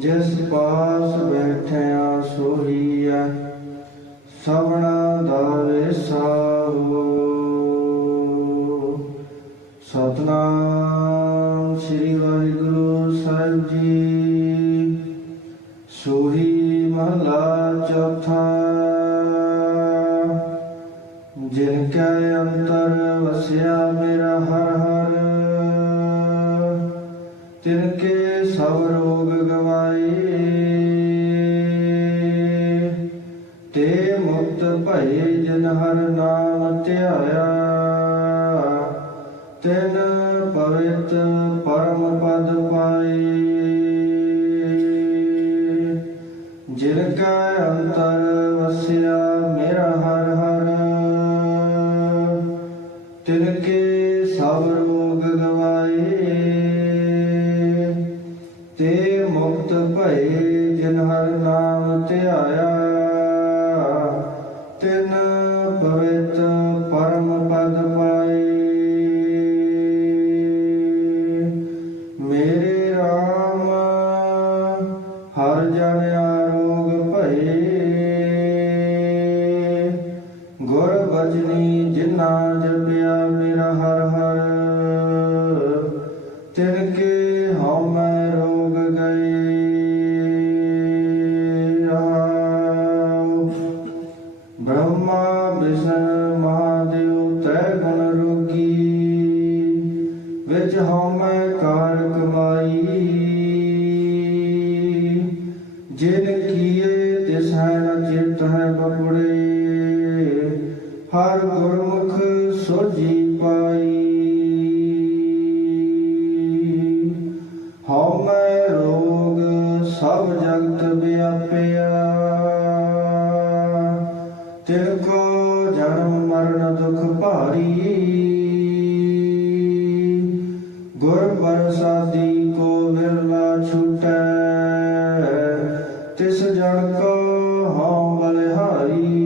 ਜਿਸ ਪਾਸ ਬੈਠਿਆ ਸੋਹੀਐ ਸਭਨਾ ਦਾ ਵਿਸਾਹੋ ਸਤਨਾਮ ਸ੍ਰੀ ਵਾਹਿਗੁਰੂ ਸਾਹਿਬ ਜੀ। ਸੋਹੀ ਮਹਲਾ ਚੌਥਾ ਭਏ ਜਨ ਹਰ ਨਾਮ ਧਿਆਇਆ, ਤਿਨ ਪਵਿੱਤ ਪਰਮ ਪਦ ਪਾਏ ਜਿਨ ਕੈ ਅੰਤਰ ਵਸਿਆ, ਮੇਰਾ ਹਰ ਹਰ। ਤਿਨ ਕੇ ਸਭ ਰੋਗ ਗਵਾਏ। ਤੇ ਮੁਕਤ ਭਏ ਜਿਨ ਹਰ ਨਾਮ ਧਿਆਇਆ। ਜਨ ਆਰੋਗ ਭਏ। ਗੁਰ ਬਚਨੀ ਜਿਨਾ ਜਪਿਆ ਮੇਰਾ ਹਰ ਹਰ। ਤਿਨ ਕੇ ਹਉ ਮੈਂ ਰੋਗ ਗਏ। ਰਹਾਉ। ਬ੍ਰਹਮਾ ਵਿਸ਼ਨ ਮਹਾਦੇਵ ਤੈ ਗੁਣ ਰੋਗੀ। ਵਿੱਚ ਹਉ ਜਿਨ ਕੀਏ ਤਿਸ ਹੈ ਨ ਚਿਤ ਹੈ ਬਪੜੇ ਹਰ ਗੁਰਮੁਖ ਸੋਜੀ ਪਾਈ। ਹਉ ਮੈਂ ਰੋਗ ਸਭ ਜਗਤ ਵਿਆਪਿਆ, ਤਿਨ ਕੋ ਜਨਮ ਮਰਨ ਦੁਖ ਭਾਰੀ। ਤਿਸ ਜਨ ਕੋ ਹਉ ਬਲਿਹਾਰੀ।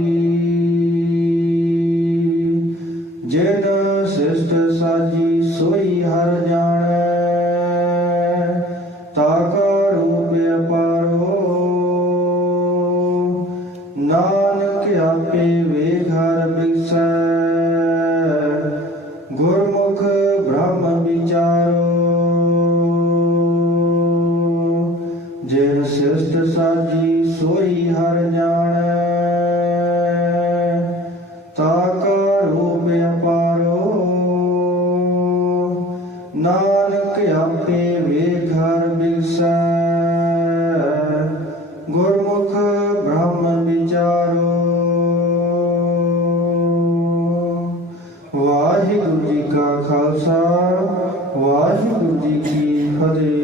ਜਿਨ ਸਿਸ਼ਟ ਸਾਜੀ ਸੋਈ ਹਰ ਜਾਣੈ, ਤਾ ਕਾ ਰੂਪ ਅਪਾਰੋ। ਨਾਨਕ ਆਪੇ ਵੇਘਰ ਬਿਸੈ ਗੁਰਮੁਖ ਜਿਨ ਸਿਸ਼ਟ ਸਾਜੀ ਸੋਈ ਹਰ ਜਾਣੈ। ਤਾ ਕਾ ਰੂਪ ਅਪਾਰੋ। ਨਾਨਕ ਆਪੇ ਵੇਖਰ ਬਿਸੈ। ਗੁਰਮੁਖ ਬ੍ਰਹਮ ਵਿਚਾਰੋ। ਵਾਹਿਗੁਰੂ ਜੀ ਕਾ ਖਾਲਸਾ, ਵਾਹਿਗੁਰੂ ਜੀ ਕੀ ਫਤਿਹ।